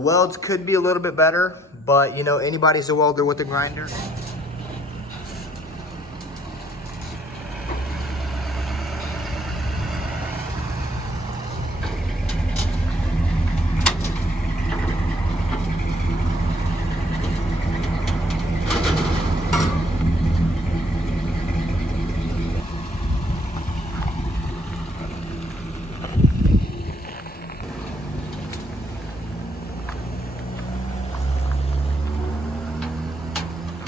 welds could be a little bit better, but you know, anybody's a welder with a grinder.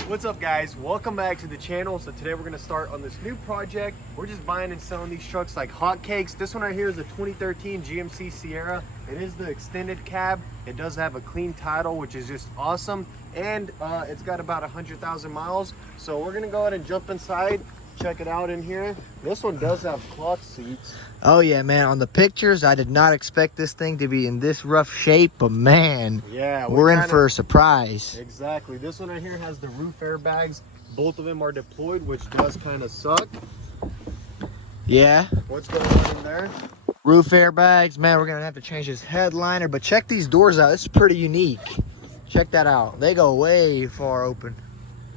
What's up guys, welcome back to the channel. So today we're going to start on this new project. We're just buying and selling these trucks like hotcakes. This one right here is a 2013 GMC Sierra. It is the extended cab. It does have a clean title, which is just awesome, and it's got about 100,000 miles. So we're going to go ahead and jump inside, check it out in here. This one does have cloth seats. Oh yeah, man, on the pictures I did not expect this thing to be in this rough shape, but man, yeah, we're in for a surprise. Exactly. This one right here has the roof airbags. Both of them are deployed, which does kind of suck. Yeah. What's going on in there? Roof airbags. Man, we're gonna have to change this headliner, but check these doors out. It's pretty unique. Check that out. They go way far open.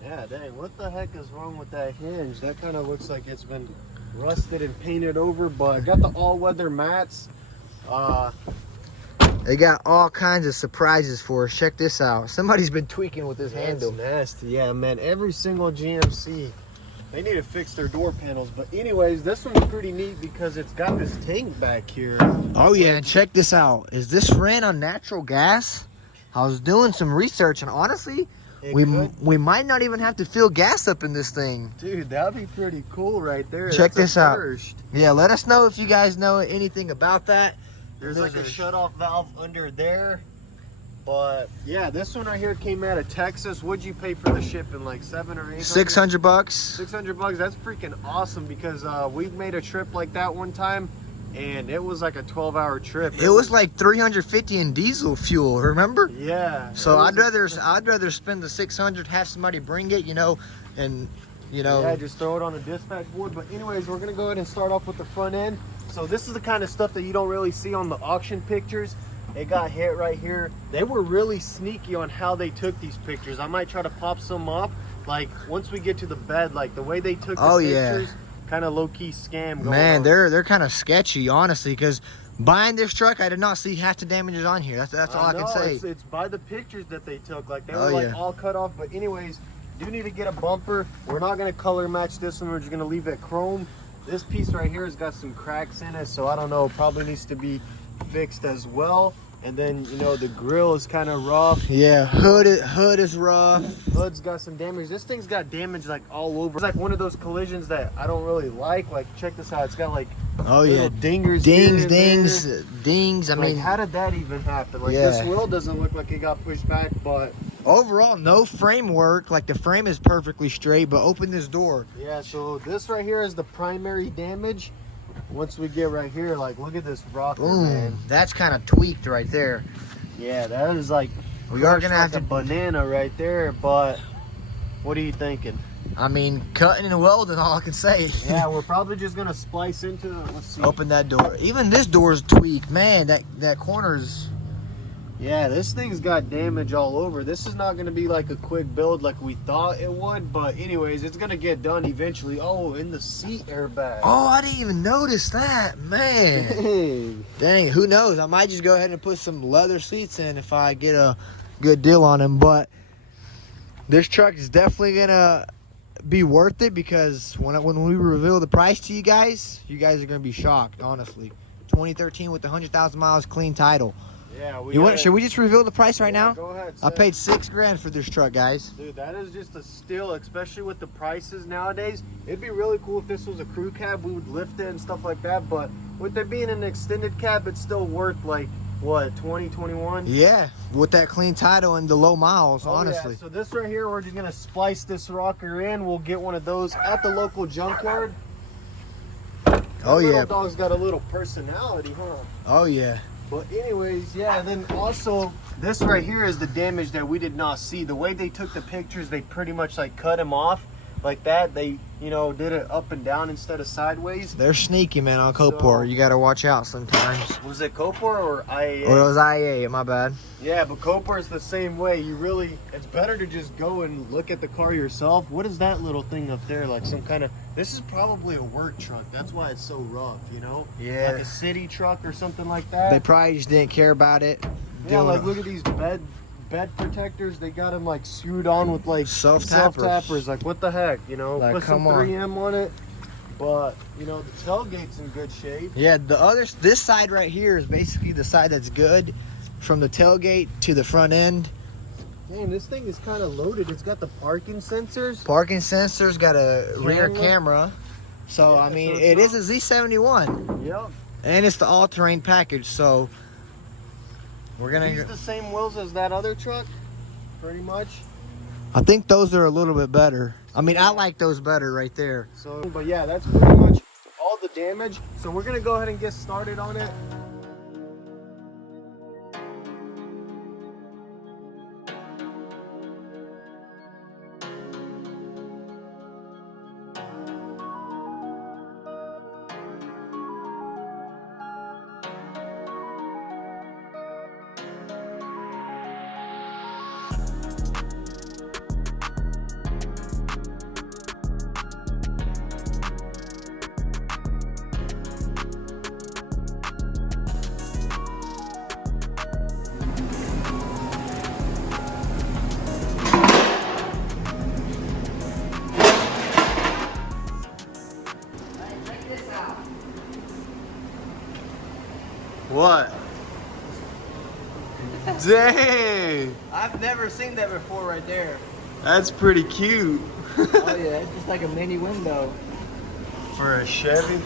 Yeah, dang, what the heck is wrong with that hinge? That kind of looks like it's been rusted and painted over, but I got the all-weather mats. They got all kinds of surprises for us. Check this out. Somebody's been tweaking with this handle. Nasty. Yeah, man, every single GMC, they need to fix their door panels. But anyways, this one's pretty neat because it's got this tank back here. Oh yeah, and check this out. Is this ran on natural gas? I was doing some research, and honestly, we might not even have to fill gas up in this thing. Dude, that'd be pretty cool right there. Check this out. First. Yeah, let us know if you guys know anything about that. There's like a shut-off valve under there. But yeah, this one right here came out of Texas. What'd you pay for the shipping? Like $700 or $800? $600. $600. That's freaking awesome because we made a trip like that one time, and it was like a 12-hour trip. It was like $350 in diesel fuel, remember? Yeah. So I'd rather spend the $600, have somebody bring it, you know, and you know. Yeah, just throw it on a dispatch board. But anyways, we're gonna go ahead and start off with the front end. So this is the kind of stuff that you don't really see on the auction pictures. It got hit right here. They were really sneaky on how they took these pictures. I might try to pop some up. Like once we get to the bed, like the way they took the pictures. Yeah. Kind of low-key scam going Man, on. they're kind of sketchy, honestly, because buying this truck, I did not see half the damages on here. That's all I can say. It's by the pictures that they took. Like, they were like all cut off. But anyways, do need to get a bumper. We're not going to color match this one. We're just going to leave it chrome. This piece right here has got some cracks in it, so I don't know. Probably needs to be fixed as well. And then, you know, the grill is kind of rough. Yeah, hood is rough. Hood's got some damage. This thing's got damage like all over. It's like one of those collisions that I don't really like. Like, check this out. It's got like dingers. Dings. I mean, how did that even happen? Like, this wheel doesn't look like it got pushed back, but overall, no framework. Like, the frame is perfectly straight, but open this door. Yeah, so this right here is the primary damage. Once we get right here, like, look at this rocker, man. That's kind of tweaked right there. Yeah, that is like, we are gonna have a banana right there. But what are you thinking? I mean, cutting and welding, all I can say. Yeah, we're probably just gonna splice into it. Let's see. Open that door. Even this door is tweaked, man. That corner's. Yeah, this thing's got damage all over. This is not going to be like a quick build like we thought it would. But anyways, it's going to get done eventually. Oh, in the seat airbag. Oh, I didn't even notice that, man. Dang, who knows? I might just go ahead and put some leather seats in if I get a good deal on them. But this truck is definitely going to be worth it because when we reveal the price to you guys are going to be shocked, honestly. 2013 with 100,000 miles, clean title. Yeah, should we just reveal the price right now? Go ahead. I paid $6,000 for this truck, guys. Dude, that is just a steal, especially with the prices nowadays. It'd be really cool if this was a crew cab. We would lift it and stuff like that. But with it being an extended cab, it's still worth like what, 20, 21? Yeah, with that clean title and the low miles, honestly. Yeah. So this right here, we're just gonna splice this rocker in. We'll get one of those at the local junkyard. Oh yeah. Little dog's got a little personality, huh? Oh yeah. But anyways, yeah, and then also this right here is the damage that we did not see. The way they took the pictures, they pretty much like cut him off. like that. They, you know, did it up and down instead of sideways. They're sneaky, man, on Copor. You got to watch out sometimes. Was it Copor or IAA? Or it was IAA, my bad. Yeah, but Copor is the same way. It's better to just go and look at the car yourself. What is that little thing up there? Like some kind of, this is probably a work truck. That's why it's so rough, you know? Yeah. Like a city truck or something like that. They probably just didn't care about it. Yeah, like look at these bed protectors. They got them like screwed on with like self-tappers. Like what the heck, you know? Like, put some come on. 3M on it. But, you know, the tailgate's in good shape. Yeah, this side right here is basically the side that's good. From the tailgate to the front end. Man, this thing is kind of loaded. It's got the parking sensors. Parking sensors, got a rear camera. So, Yeah, I mean, so it is a Z71. Yep. And it's the all-terrain package, so we're going These to... the same wheels as that other truck, pretty much. I think those are a little bit better. I mean, I like those better right there. So, but yeah, that's pretty much all the damage. So we're going to go ahead and get started on it. What? Dang! I've never seen that before right there. That's pretty cute. Oh yeah, it's just like a mini window. For a Chevy?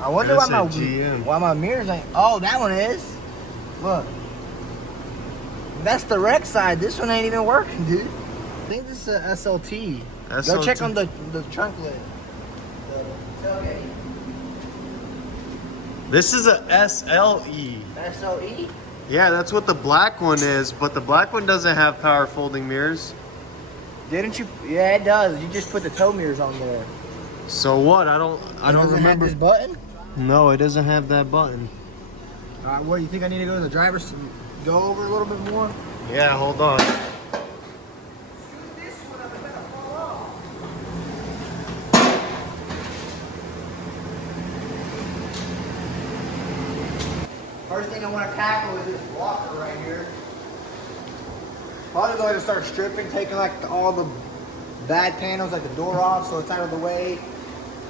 I wonder why That's a GM. my mirrors ain't... Oh, that one is. Look. That's the wreck side. This one ain't even working, dude. I think this is a SLT. Go check on the trunk lid. The tailgate. This is a SLE. SLE? Yeah, that's what the black one is, but the black one doesn't have power folding mirrors. Didn't you? Yeah, it does. You just put the tow mirrors on there. So what? I don't Does it have this button? No, it doesn't have that button. All right, what do you think I need to go to the driver's to go over a little bit more? Yeah, hold on. First thing I want to tackle is this blocker right here. Probably go ahead and start stripping, taking like all the bad panels, like the door off, so it's out of the way.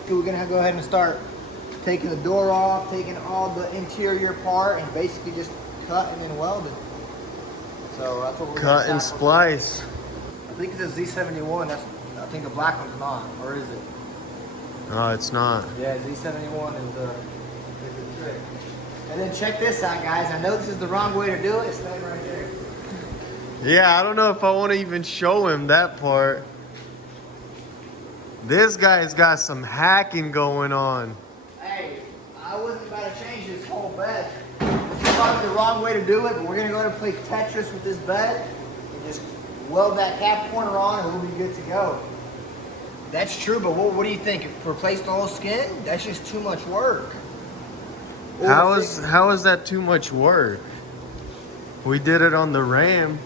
We're gonna go ahead and start taking the door off, taking all the interior part, and basically just cut and then weld it. So that's what we're Cut gonna and tackle. splice. I think it's a Z71. I think the black one's not, or is it? No, it's not. Yeah, Z71 is the trick. And then check this out, guys. I know this is the wrong way to do it. It's staying right there. Yeah, I don't know if I want to even show him that part. This guy's got some hacking going on. Hey, I wasn't about to change this whole bed. This is probably the wrong way to do it, but we're gonna go and play Tetris with this bed and just weld that cap corner on and we'll be good to go. That's true, but what do you think? Replace the whole skin? That's just too much work. How is that too much work? We did it on the Ram.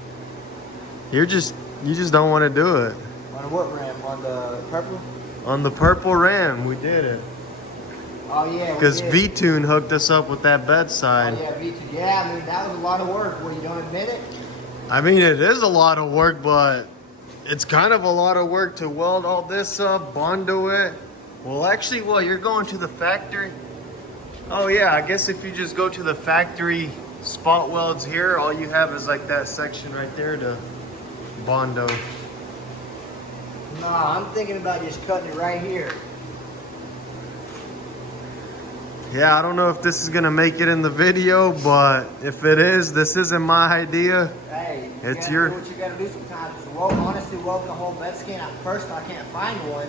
You just don't want to do it. On what Ram? On the purple? On the purple Ram, we did it. Oh yeah. Because V-Tune hooked us up with that bedside. Oh yeah, V2. Yeah, I mean that was a lot of work. Well, you don't admit it? I mean, it is a lot of work, but it's kind of a lot of work to weld all this up, bondo it. Well, actually, you're going to the factory. Oh yeah, I guess if you just go to the factory spot welds here, all you have is like that section right there to bondo. Nah, I'm thinking about just cutting it right here. Yeah, I don't know if this is gonna make it in the video, but if it is, this isn't my idea. Hey, It's you your- gotta do what you gotta do sometimes. So, honestly, welding the whole bed skin, at first I can't find one,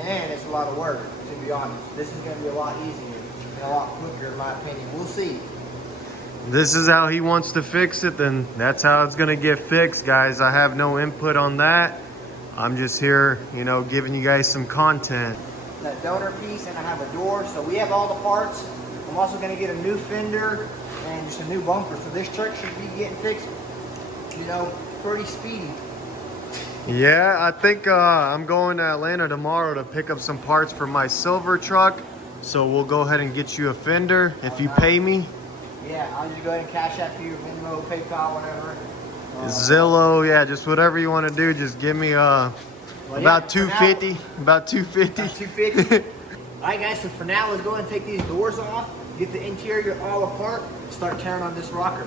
and it's a lot of work, to be honest. This is gonna be a lot easier and a lot quicker, in my opinion. We'll see. This is how he wants to fix it, then that's how it's gonna get fixed, guys. I have no input on that. I'm just here, you know, giving you guys some content. That donor piece, and I have a door, so we have all the parts. I'm also gonna get a new fender and just a new bumper, so this truck should be getting fixed, you know, pretty speedy. Yeah, I think I'm going to Atlanta tomorrow to pick up some parts for my silver truck, so we'll go ahead and get you a fender if you pay me. Yeah, I'll just go ahead and cash out to you, Venmo, PayPal, whatever. Zillow, yeah, just whatever you want to do. Just give me about $250. About $250. All right, guys. So for now, let's go ahead and take these doors off, get the interior all apart, and start tearing on this rocker.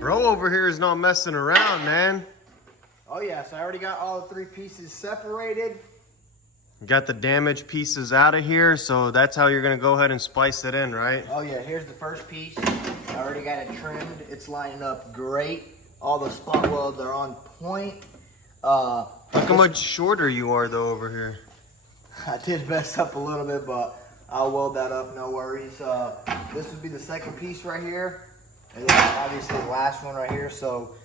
Bro over here is not messing around, man. Oh yeah, so I already got all the 3 pieces separated. Got the damaged pieces out of here, so that's how you're gonna go ahead and splice it in, right? Oh yeah, here's the first piece. I already got it trimmed. It's lining up great. All the spot welds are on point. Look how much shorter you are though over here. I did mess up a little bit, but I'll weld that up, no worries. This would be the second piece right here. And then obviously the last one right here. So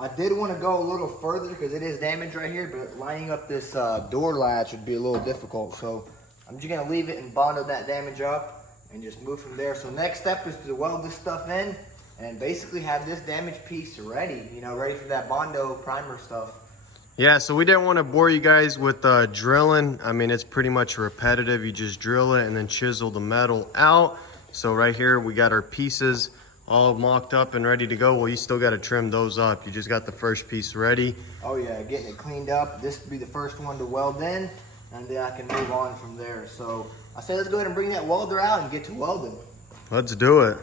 I did want to go a little further because it is damaged right here, but lining up this door latch would be a little difficult. So I'm just gonna leave it and bond that damage up and just move from there. So next step is to weld this stuff in and basically have this damaged piece ready, you know, ready for that Bondo primer stuff. Yeah, so we didn't want to bore you guys with drilling. I mean, it's pretty much repetitive. You just drill it and then chisel the metal out. So right here, we got our pieces all mocked up and ready to go. Well, you still got to trim those up. You just got the first piece ready. Oh yeah, getting it cleaned up. This would be the first one to weld in, and then I can move on from there. So I say let's go ahead and bring that welder out and get to welding. Let's do it.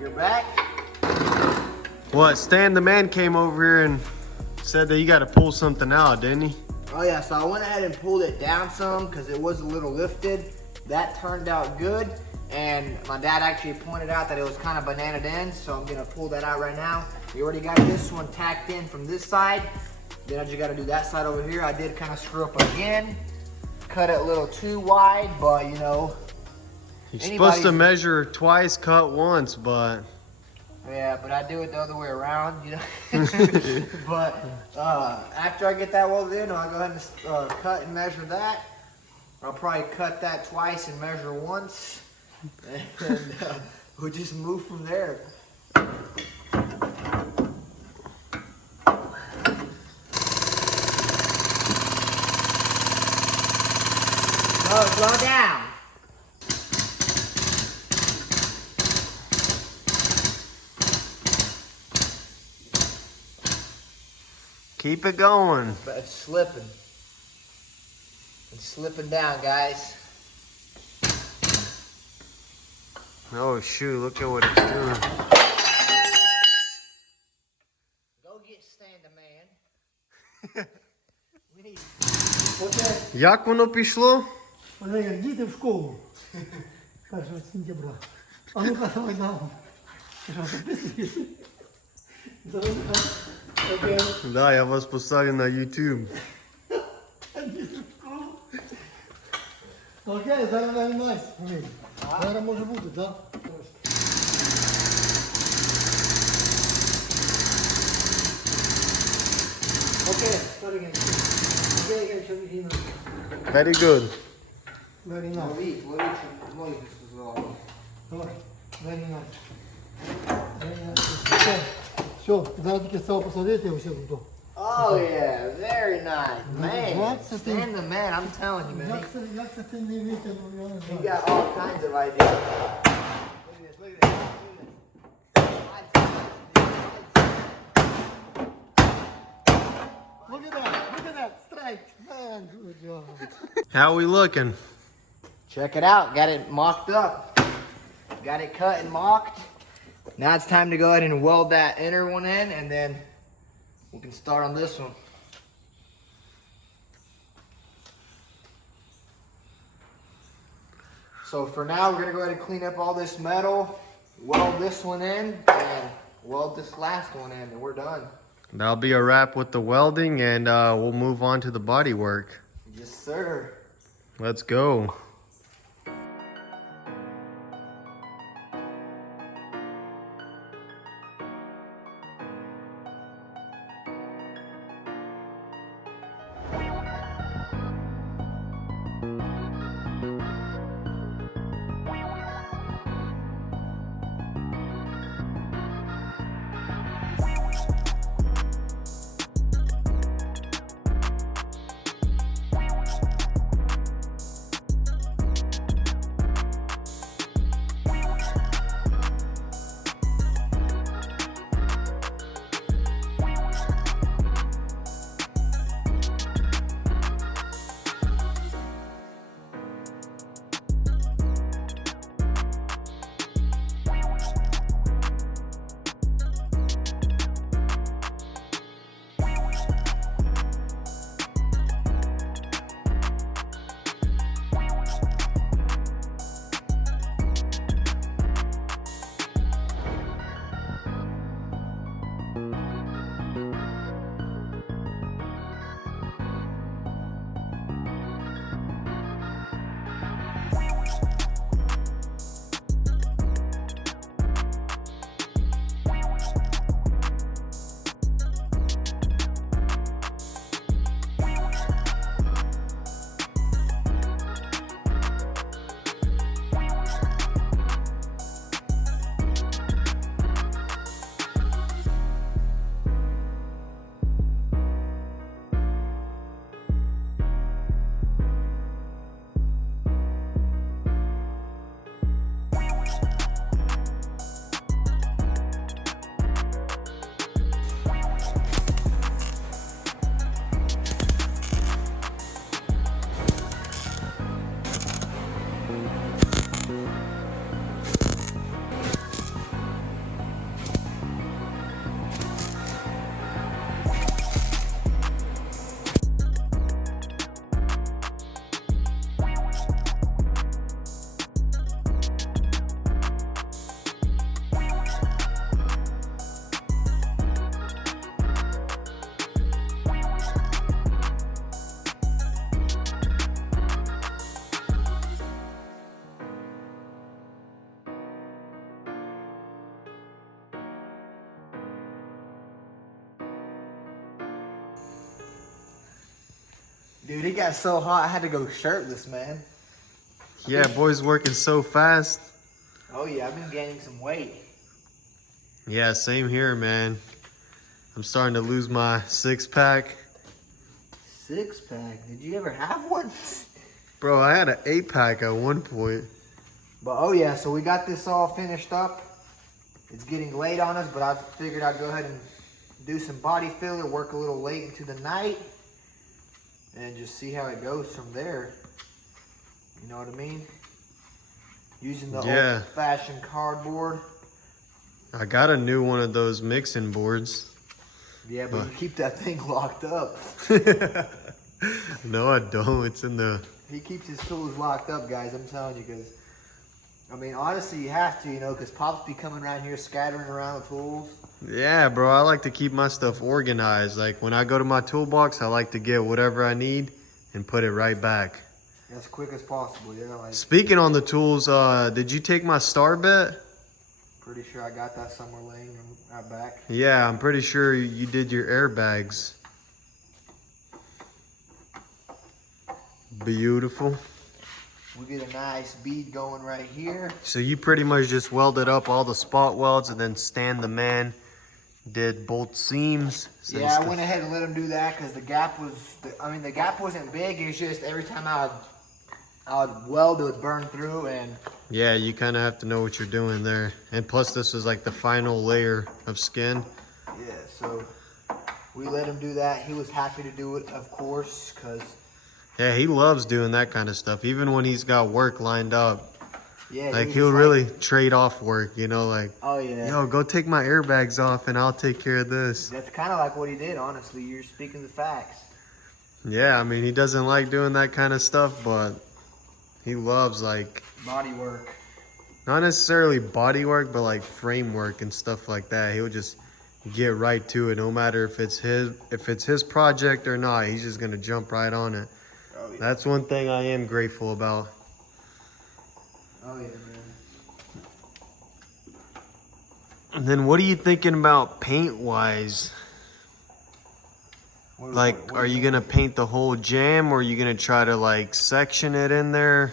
You're back? What, Stan the man came over here and said that you got to pull something out, didn't he? Oh yeah, so I went ahead and pulled it down some because it was a little lifted. That turned out good, and my dad actually pointed out that it was kind of bananaed in, so I'm gonna pull that out right now. We already got this one tacked in from this side. Then I just gotta do that side over here. I did kind of screw up again. Cut it a little too wide, but you know. You're supposed to measure twice, cut once, but... Yeah, but I do it the other way around, you know. But after I get that welded in, I'll go ahead and cut and measure that. I'll probably cut that twice and measure once. And we'll just move from there. slow down. Keep it going. But it's slipping. It's slipping down, guys. Oh shoot, look at what it's doing. Go get Stand Man. We need... Як воно пішло? Вони як діти в школу 1 сентября. А ну-ка, давай нам. Що, записуєш? Окей. Да, я вас поставлю на YouTube. Діти в школу. Окей, зараз very nice. Зараз може бути, так? Окей, start again. Окей, again, shall we begin? Very good. Very nice. Ловіть мой звук. Давай, very nice. Very nice. Окей. Все, зараз тільки став посадити і все тут. Oh yeah, very nice. Man, What's the thing? Stand the Man, I'm telling you, man. Як це ти не витягнув, я не You знаю. got all kinds of ideas. Look at this, look at this, Look at that, look at that, straight. Man, good job. How we looking? Check it out, got it mocked up. Got it cut and mocked. Now it's time to go ahead and weld that inner one in, and then we can start on this one. So for now, we're gonna go ahead and clean up all this metal, weld this one in, and weld this last one in, and we're done. That'll be a wrap with the welding, and we'll move on to the body work. Yes, sir. Let's go. Dude, it got so hot, I had to go shirtless, man. Yeah, boy's working so fast. Oh yeah, I've been gaining some weight. Yeah, same here, man. I'm starting to lose my 6-pack. 6-pack? Did you ever have one? Bro, I had an 8-pack at one point. But oh yeah, so we got this all finished up. It's getting late on us, but I figured I'd go ahead and do some body filler, work a little late into the night, and just see how it goes from there. You know what I mean? Using the old-fashioned cardboard. I got a new one of those mixing boards. Yeah, but you keep that thing locked up. No, I don't. It's in the... He keeps his tools locked up, guys. I'm telling you, because, I mean, honestly, you have to, you know, because Pop's be coming around here scattering around the tools. Yeah, bro, I like to keep my stuff organized. Like, when I go to my toolbox, I like to get whatever I need and put it right back. As quick as possible, yeah. Like, speaking on the tools, did you take my star bit? Pretty sure I got that somewhere laying out back. Yeah, I'm pretty sure you did your airbags. Beautiful. We get a nice bead going right here. So you pretty much just welded up all the spot welds and then Stan the man did both seams. Yeah, I went ahead and let him do that because the gap was, the gap wasn't big. It's just every time I would weld, it would burn through. And yeah, you kind of have to know what you're doing there. And plus this was like the final layer of skin. Yeah, so we let him do that. He was happy to do it, of course, because... Yeah, he loves doing that kind of stuff, even when he's got work lined up. Yeah, like he'll really trade off work, you know, like, oh yeah, yo, go take my airbags off and I'll take care of this. That's kind of like what he did, honestly. You're speaking the facts. Yeah, I mean, he doesn't like doing that kind of stuff, but he loves like body work. Not necessarily body work, but like frame work and stuff like that. He'll just get right to it, no matter if it's his project or not. He's just gonna jump right on it. Oh, yeah. That's one thing I am grateful about. Oh yeah, man. And then what are you thinking about paint-wise? Like, are you gonna paint the whole jam, or are you gonna try to like section it in there?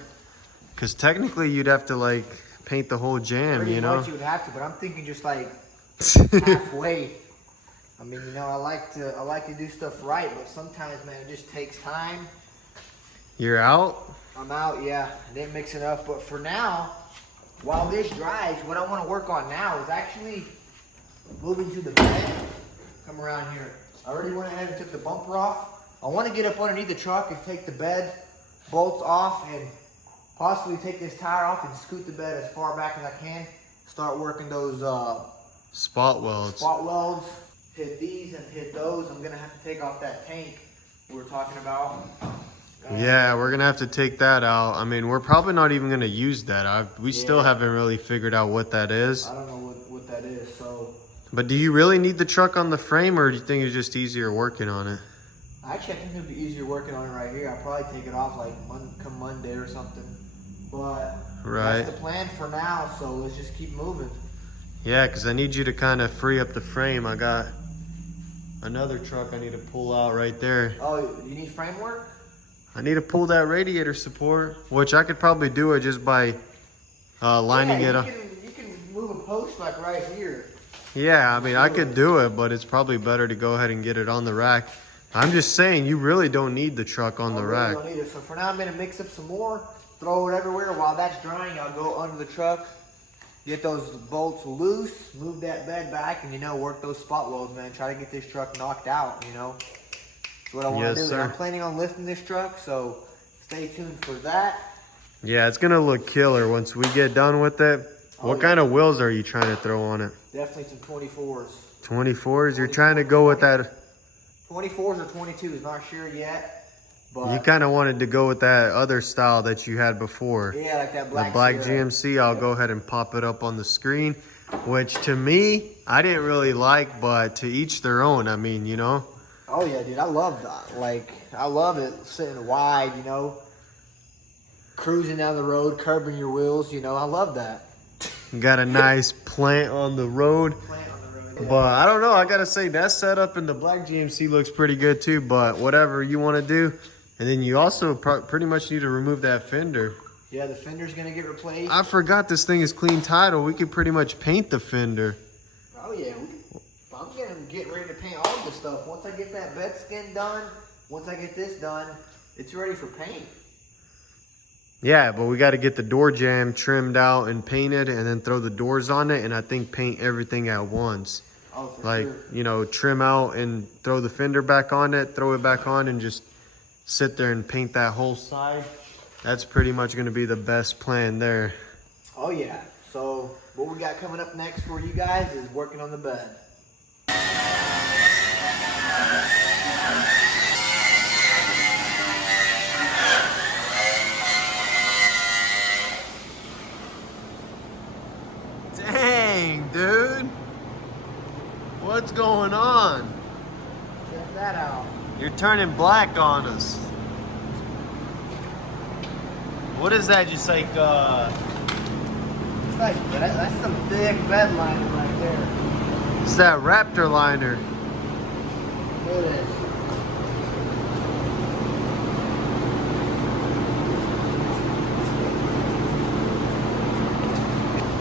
Because technically you'd have to like paint the whole jam, Pretty you know? much you would have to, but I'm thinking just like halfway. I mean, you know, I like to do stuff right, but sometimes, man, it just takes time. You're out? I'm out, yeah. I didn't mix enough, but for now, while this dries, what I want to work on now is actually moving to the bed. Come around here. I already went ahead and took the bumper off. I want to get up underneath the truck and take the bed bolts off and possibly take this tire off and scoot the bed as far back as I can. Start working those spot welds. Spot welds. Hit these and hit those. I'm gonna have to take off that tank we were talking about. Yeah, we're gonna have to take that out. I mean, we're probably not even gonna use that. We still haven't really figured out what that is. I don't know what that is. So. But do you really need the truck on the frame, or do you think it's just easier working on it? Actually, I think it'd be easier working on it right here. I'll probably take it off like come Monday or something. But that's the plan for now. So let's just keep moving. Yeah, because I need you to kind of free up the frame. I got another truck I need to pull out right there. Oh, you need frame work? I need to pull that radiator support, which I could probably do it just by lining it up. You can move a post like right here. Yeah, I mean, I could do it, but it's probably better to go ahead and get it on the rack. I'm just saying, you really don't need the truck on the rack. Don't need it. So for now, I'm going to mix up some more, throw it everywhere. While that's drying, I'll go under the truck, get those bolts loose, move that bed back, and, you know, work those spot welds, man. Try to get this truck knocked out, you know. That's what I want to do. And I'm planning on lifting this truck, so stay tuned for that. Yeah, it's going to look killer once we get done with it. What kind of wheels are you trying to throw on it? Definitely some 24s. 24s? You're trying to go with that? 24s or 22s, not sure yet. But you kind of wanted to go with that other style that you had before. Yeah, like that black. The black GMC. I'll go ahead and pop it up on the screen, which to me, I didn't really like, but to each their own. I mean, you know. Oh yeah, dude, I love that. Like, I love it sitting wide, you know, cruising down the road, curbing your wheels, you know. I love that. You got a nice plant on the road. Yeah. But I don't know, I gotta say that setup in the black GMC looks pretty good too, but whatever you want to do. And then you also pretty much need to remove that fender. Yeah, the fender's gonna get replaced. I forgot this thing is clean title. We could pretty much paint the fender. Oh yeah, I'm getting ready to paint all the stuff. Once I get that bed skin done, once I get this done, it's ready for paint. Yeah, but we got to get the door jamb trimmed out and painted and then throw the doors on it. And I think paint everything at once. Oh, for Like, sure. you know, trim out and throw the fender back on it, throw it back on and just sit there and paint that whole side. That's pretty much going to be the best plan there. Oh yeah. So what we got coming up next for you guys is working on the bed. Dang, dude. What's going on? Check that out. You're turning black on us. What is that? Just like, It's like, that's some thick bed liner right there. it's that Raptor liner. Look at this.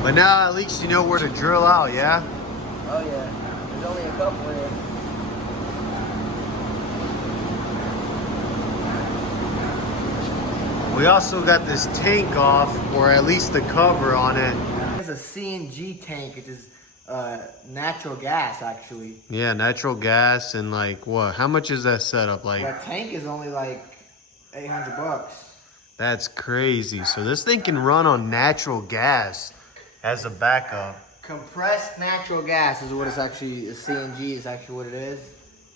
But now at least you know where to drill out, yeah? Oh yeah. There's only a couple here. We also got this tank off, or at least the cover on it. It's a Cng tank. It is natural gas, actually. Yeah, natural gas and like what? How much is that setup? Like, That tank is only like $800. that's crazy. So this thing can run on natural gas as a backup. Compressed natural gas is what it's actually. CNG is actually what it is.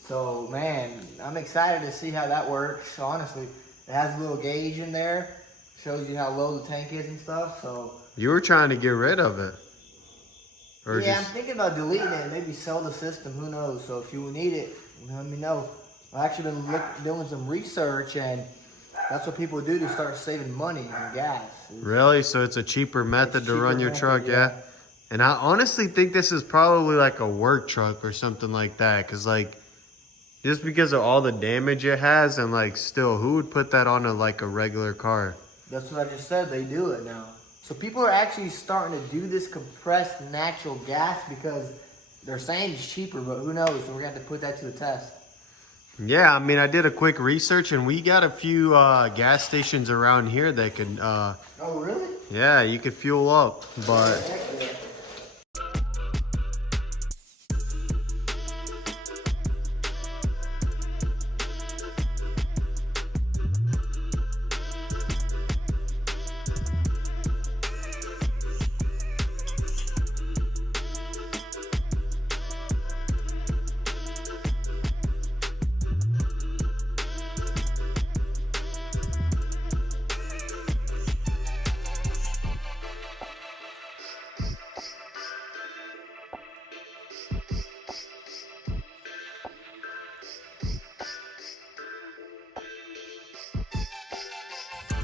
So man, I'm excited to see how that works. Honestly, it has a little gauge in there, shows you how low the tank is and stuff. So You were trying to get rid of it. Or yeah, just, I'm thinking about deleting it and maybe sell the system. Who knows? So if you need it, let me know. I've actually been doing some research, and that's what people do to start saving money on gas. really? So it's a cheaper method to run your method, truck, yeah? And I honestly think this is probably like a work truck or something like that. Cause like, just because of all the damage it has, and like still, who would put that on like a regular car? That's what I just said. They do it now. So people are actually starting to do this compressed natural gas because they're saying it's cheaper, but who knows? So we're going to have to put that to the test. Yeah, I mean, I did a quick research and we got a few gas stations around here that could, Oh, really? yeah, you could fuel up, but Heck yeah.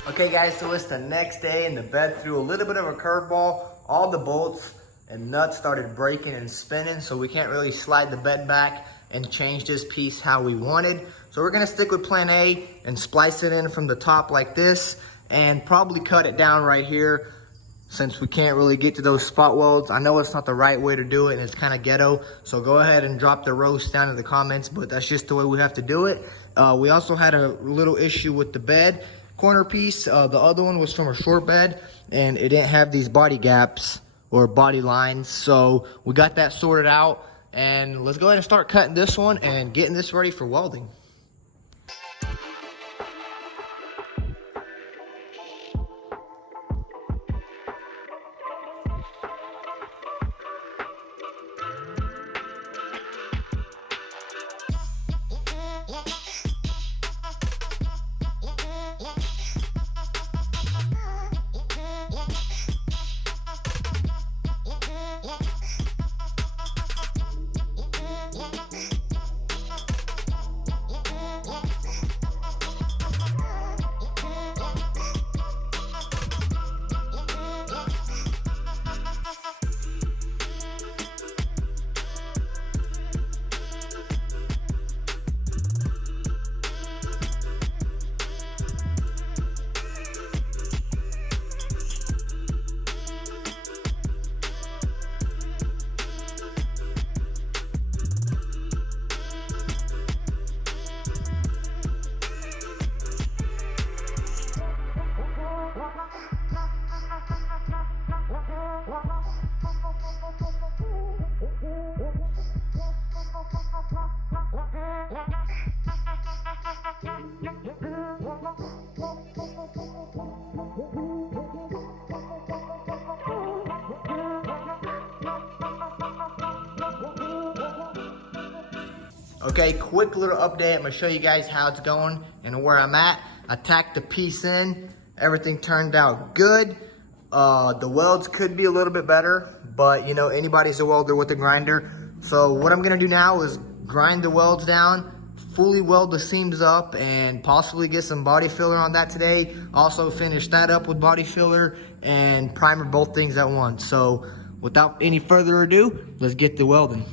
Okay guys, so it's the next day and the bed threw a little bit of a curveball. All the bolts and nuts started breaking and spinning, so we can't really slide the bed back and change this piece how we wanted. So we're gonna stick with plan A and splice it in from the top like this and probably cut it down right here since we can't really get to those spot welds. I know it's not the right way to do it and it's kind of ghetto, so go ahead and drop the roast down in the comments, but that's just the way we have to do it. We also had a little issue with the bed corner piece. The other one was from a short bed and it didn't have these body gaps or body lines, so we got that sorted out, and let's go ahead and start cutting this one and getting this ready for welding. Okay, quick little update. I'm gonna show you guys how it's going and where I'm at. I tacked the piece in. Everything turned out good. The welds could be a little bit better, but you know, anybody's a welder with a grinder. So what I'm gonna do now is grind the welds down, fully weld the seams up, and possibly get some body filler on that today. Also finish that up with body filler and primer both things at once. So without any further ado, let's get to welding.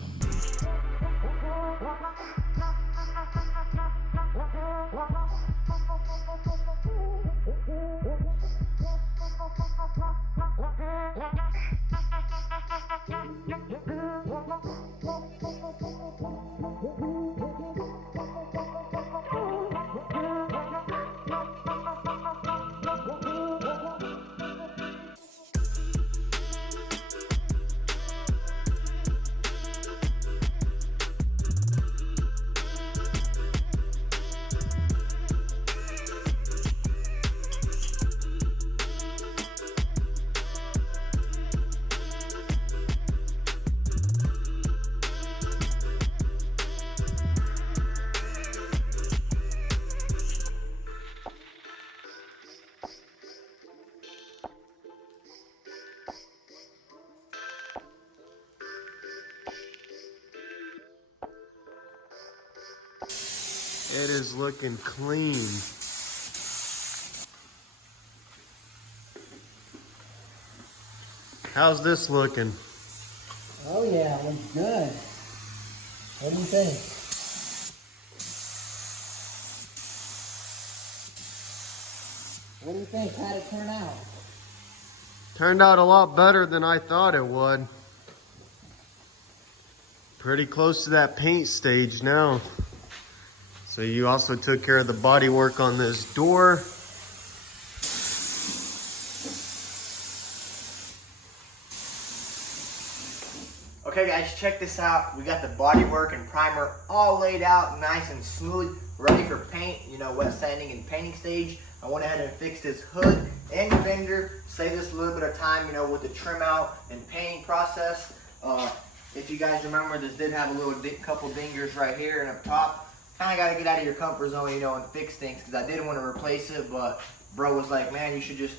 It is looking clean. How's this looking? Oh yeah, looks good. What do you think? What do you think? How'd it turn out? Turned out a lot better than I thought it would. Pretty close to that paint stage now. So you also took care of the body work on this door. Okay guys, check this out. We got the body work and primer all laid out nice and smooth, ready for paint, you know, wet sanding and painting stage. I went ahead and fixed this hood and fender, saved us a little bit of time, you know, with the trim out and painting process. If you guys remember, this did have a little couple dingers right here and up top. Kind of got to get out of your comfort zone, you know, and fix things, because I did want to replace it, but bro was like, man, you should just,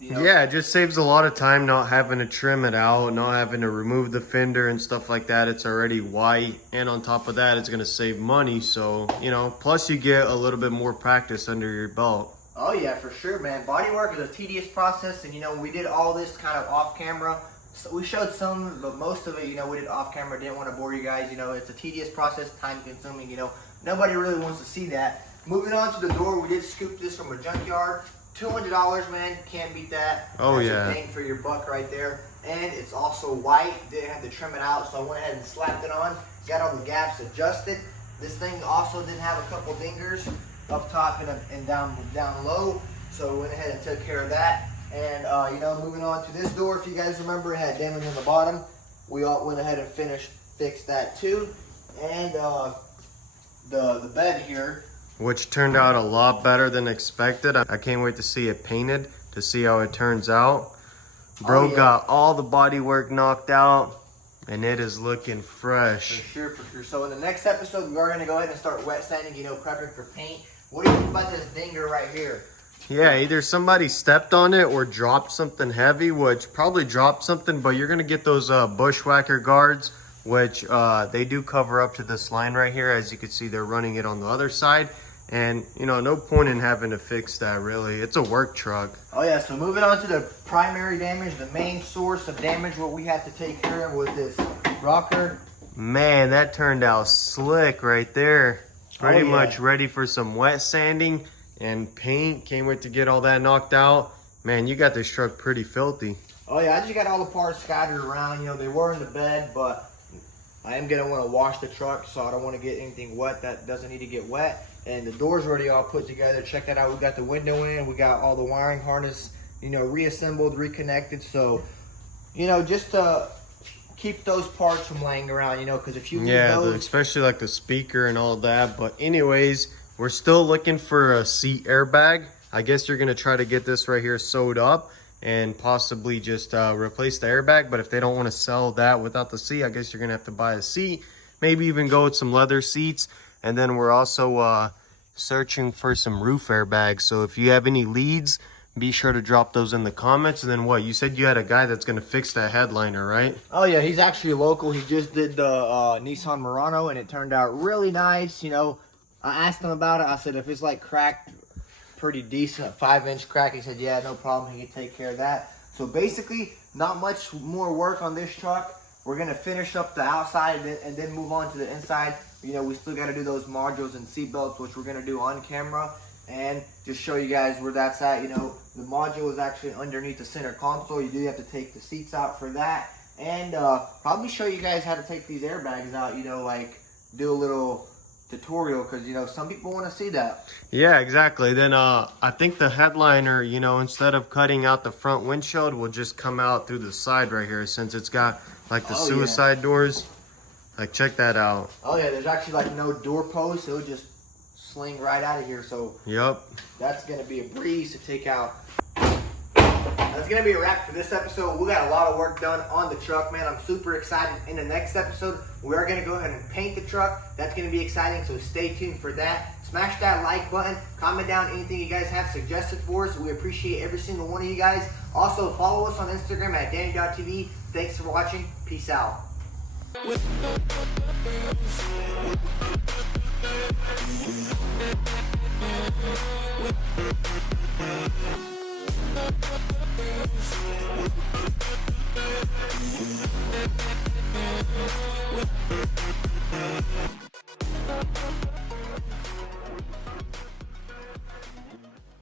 you know. Yeah, it just saves a lot of time not having to trim it out, not having to remove the fender and stuff like that. It's already white, and on top of that, it's going to save money. So, you know, plus you get a little bit more practice under your belt. Oh yeah, for sure, man. Body work is a tedious process, and you know, we did all this kind of off camera. So we showed some, but most of it, you know, we did off camera. Didn't want to bore you guys. You know, it's a tedious process, time consuming, you know. Nobody really wants to see that. Moving on to the door, we did scoop this from a junkyard. $200, man, can't beat that. Oh, that's yeah. a bang for your buck right there. And it's also white, didn't have to trim it out, so I went ahead and slapped it on. Got all the gaps adjusted. This thing also did have a couple dingers up top and down low, so I went ahead and took care of that. And you know, moving on to this door, if you guys remember, it had damage on the bottom. We all went ahead and fixed that too. And the bed here, which turned out a lot better than expected. I can't wait to see it painted, to see how it turns out. Bro got all the body work knocked out, and it is looking fresh. For sure, for sure. So in the next episode, we are going to go ahead and start wet sanding, you know, prepping for paint. What do you think about this dinger right here? Yeah, either somebody stepped on it or dropped something heavy, which probably dropped something, but you're going to get those bushwhacker guards, which they do cover up to this line right here. As you can see, they're running it on the other side. And, you know, no point in having to fix that, really. It's a work truck. Oh, yeah. So moving on to the primary damage, the main source of damage, what we had to take care of was this rocker. Man, that turned out slick right there. Pretty much ready for some wet sanding and paint. Can't wait to get all that knocked out. Man, you got this truck pretty filthy. Oh, yeah. I just got all the parts scattered around. You know, they were in the bed, but I am going to want to wash the truck, so I don't want to get anything wet that doesn't need to get wet. And the door's already all put together. Check that out. We got the window in. We got all the wiring harness, you know, reassembled, reconnected. So, you know, just to keep those parts from laying around, you know, because if you lose those, especially like the speaker and all that. But anyways, We're still looking for a seat airbag. I guess you're gonna try to get this right here sewed up and possibly just replace the airbag. But if they don't want to sell that without the seat, I guess you're gonna have to buy a seat. Maybe even go with some leather seats. And then we're also searching for some roof airbags. So if you have any leads, be sure to drop those in the comments. And then what? You said you had a guy that's gonna fix that headliner, right? Oh yeah, he's actually local. He just did the Nissan Murano, and it turned out really nice. You know, I asked him about it. I said, if it's like cracked, pretty decent, 5-inch crack, he said, yeah, no problem. He can take care of that. So basically, not much more work on this truck. We're gonna finish up the outside and then move on to the inside. You know, we still got to do those modules and seat belts, which we're gonna do on camera, and just show you guys where that's at. You know, the module is actually underneath the center console. You do have to take the seats out for that, and probably show you guys how to take these airbags out. You know, like do a little tutorial, because you know some people want to see that. Yeah, exactly. Then I think the headliner, you know, instead of cutting out the front windshield, will just come out through the side right here, since it's got like the suicide doors. Like, check that out. Oh yeah, there's actually like no door post. It'll just sling right out of here. So yep, that's gonna be a breeze to take out. That's gonna be a wrap for this episode. We got a lot of work done on the truck, man. I'm super excited. In the next episode, we are gonna go ahead and paint the truck. That's gonna be exciting, so stay tuned for that. Smash that like button, comment down anything you guys have suggested for us. We appreciate every single one of you guys. Also, follow us on Instagram at DannyTV. Thanks for watching. Peace out. With